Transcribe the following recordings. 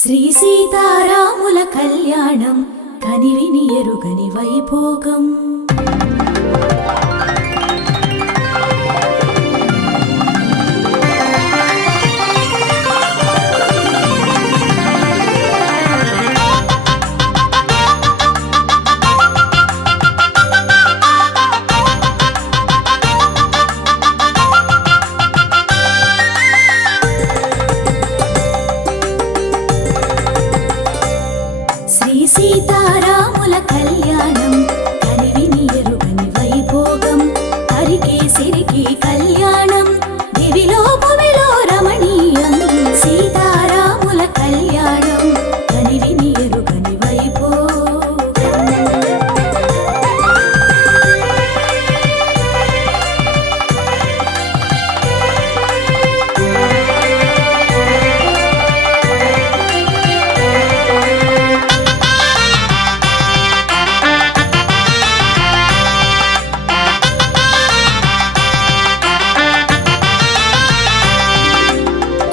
శ్రీ సీతారాముల కళ్యాణం కనివిని ఎరుగని వైభోగం. శ్రీ సీతారాముల కళ్యాణం కనివిని ఎరుగని వైభోగం. హరికి సిరికి కళ్యాణం దివిలో భువిలో రమణీయం. సీతారాముల కళ్యాణం కనివిని ఎరుగని వైభోగం.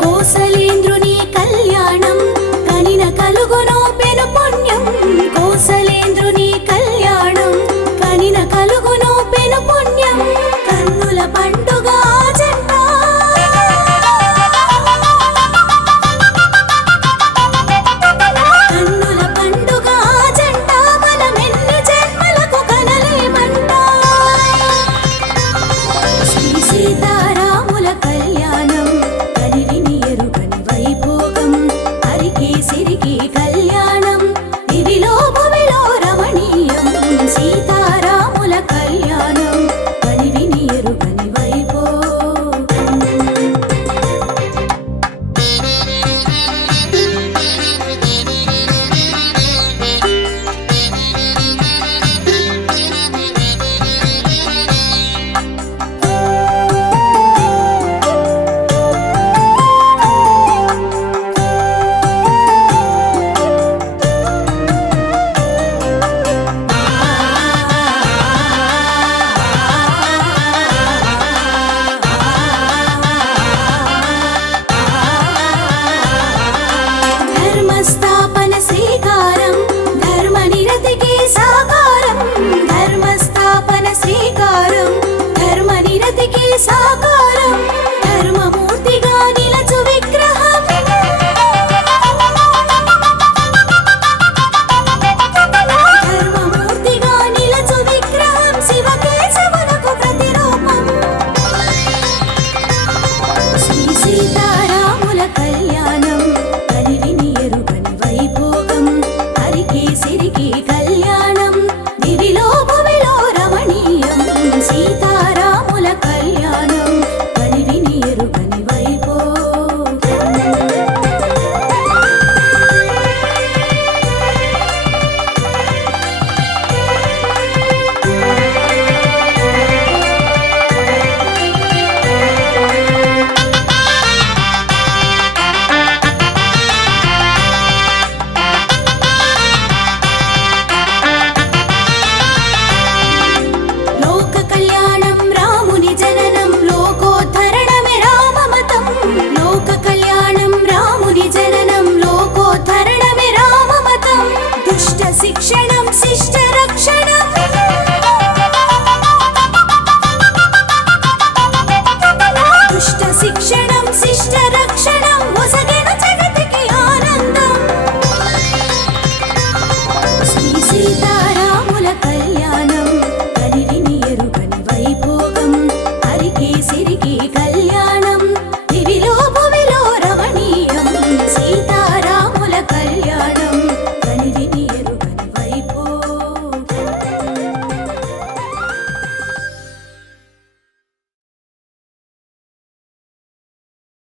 కోసలేంద్రుని కళ్యాణం కనిన కలుగును పెను పుణ్యం. కోసలేంద్రుని కళ్యాణం కనిన కలుగును పెను పుణ్యం. కన్నుల పండుగ జంట కన్నుల పండుగ జంట బలమెన్ని జన్మలకు కనలేమంట. శ్రీ సీతారాముల కళ్యాణం కనివిని ఎరుగని వైభోగం. హరికి సిరికి కళ్యాణం దివిలో భువిలో రమణీయం. సీతారాముల కళ్యాణం కనివిని ఎరుగని వైభోగం. ధర్మస్థాపన శ్రీకారం ధర్మనిరతికి సాకారం. ధర్మస్థాపన శ్రీకారం ధర్మనిరతికి సాకారం.